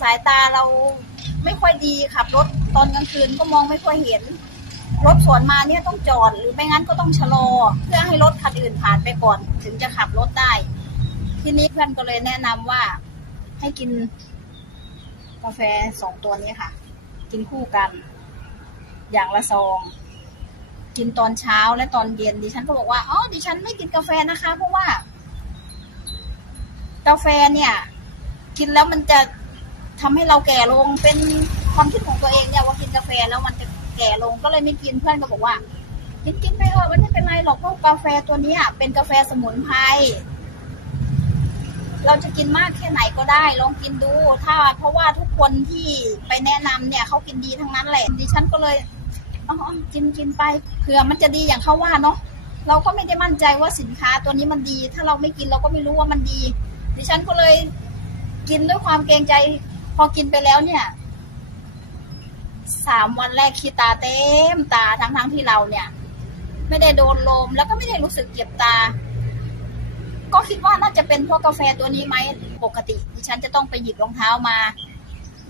สายตาเราไม่ค่อยดีขับรถตอนกลางคืนก็มองไม่ค่อยเห็น รถสวนมาเนี่ยต้องจอดหรือไม่งั้นก็ต้องชะลอ เพื่อให้รถคันอื่นผ่านไปก่อน ถึงจะขับรถได้ ทีนี้เพื่อนก็เลยแนะนำว่าให้กิน กาแฟสองตัวนี้ค่ะ กินคู่กัน อย่างละซอง กินตอนเช้าและตอนเย็นดิฉันก็บอกว่าอ๋อดิฉันไม่กินกาแฟนะคะ เพราะว่า กาแฟเนี่ย กินแล้วมันจะ ทำให้เราแก่ลงเป็นความคิดของตัวเองเนี่ยว่ากินกาแฟแล้วมันจะแก่ลงก็เลยไม่กินเพื่อนก็บอกว่า กินกินไปเถอะมันไม่เป็นไรหรอกเพราะกาแฟตัวนี้เป็นกาแฟสมุนไพรเราจะกินมากแค่ไหนก็ได้ลองกินดู ถ้า เพราะว่าทุกคนที่ไปแนะนำเนี่ยเขากินดีทั้งนั้นแหละดิฉันก็เลยอ๋อกินกินไปเผื่อมันจะดีอย่างเขาว่าเนาะเราก็ไม่ได้มั่นใจว่าสินค้าตัวนี้มันดี ถ้าเราไม่กินเราก็ไม่รู้ว่ามันดี ดิฉันก็เลยกินด้วยความเกรงใจ อกินไปแล้วเนี่ยสามวันแรกขี้ตาเต็มตาทั้งทั้งๆที่เราเนี่ย ไม่ได้โดนลมแล้วก็ไม่ได้รู้สึกเจ็บตา ก็คิดว่าน่าจะเป็นเพราะกาแฟตัวนี้ไหมปกติ ดิฉันจะต้องไปหยิบรองเท้ามา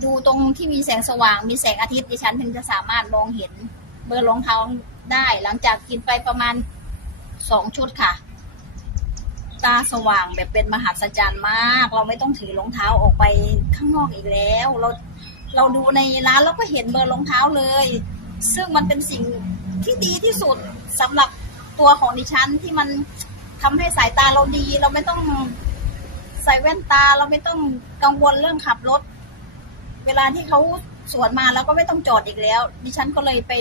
ดูตรงที่มีแสงสว่างมีแสงอาทิตย์ดิฉันถึงจะสามารถมองเห็น เบอร์รองเท้าได้ หลังจากกินไปประมาณสองชุดค่ะ ตาสว่างแบบเป็นมหัศจรรย์มาก เราไม่ต้องถือรองเท้าออกไปข้างนอกอีกแล้ว เราเราดูในร้านเราก็เห็นเบอร์รองเท้าเลย ซึ่งมันเป็นสิ่งที่ดีที่สุดสำหรับตัวของดิฉันที่มันทำให้สายตาเราดี เราไม่ต้องใส่แว่นตาเราไม่ต้องกังวลเรื่องขับรถ เวลาที่เขาสวนมาเราก็ไม่ต้องจอดอีกแล้ว ดิฉันก็เลยไป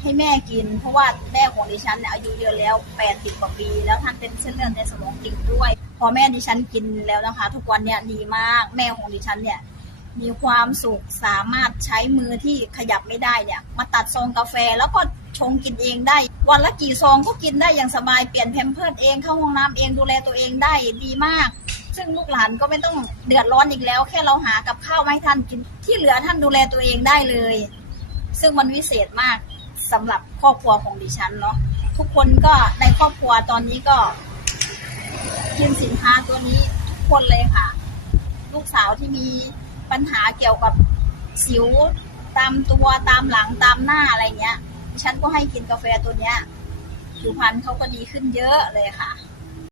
ให้แม่กิน เพราะว่าแม่ ของดิฉันเนี่ยอายุเยอะแล้วแปดสิบกว่าปี แล้วท่านเป็นเส้นเลือดในสมองติดด้วย พอแม่ดิฉันกินแล้วนะคะ ทุกวันเนี่ยดีมากแม่ของดิฉันเนี่ยมีความสุขสามารถใช้มือที่ขยับไม่ได้เนี่ย มาตัดซองกาแฟแล้วก็ชงกินเองได้ วันละกี่ซองก็กินได้อย่างสบายเปลี่ยนแพมเพิร์ดเองเข้าห้องน้ำเองดูแลตัวเองได้ดีมาก ซึ่งลูกหลานก็ไม่ต้องเดือดร้อนอีกแล้ว แค่เราหากับข้าวมาให้ท่านกินที่เหลือท่านดูแลตัวเองได้เลย ซึ่งมันวิเศษมาก สำหรับครอบครัวของดิฉันเนาะทุกคนก็ในครอบครัวตอนนี้ก็กินสินค้าตัวนี้ทุกคนเลยค่ะ ลูกสาวที่มีปัญหาเกี่ยวกับสิวตามตัวตามหลังตามหน้าอะไรเงี้ยดิฉันก็ให้กินกาแฟตัวเนี้ยผิวพรรณเขาก็ดีขึ้นเยอะเลยค่ะ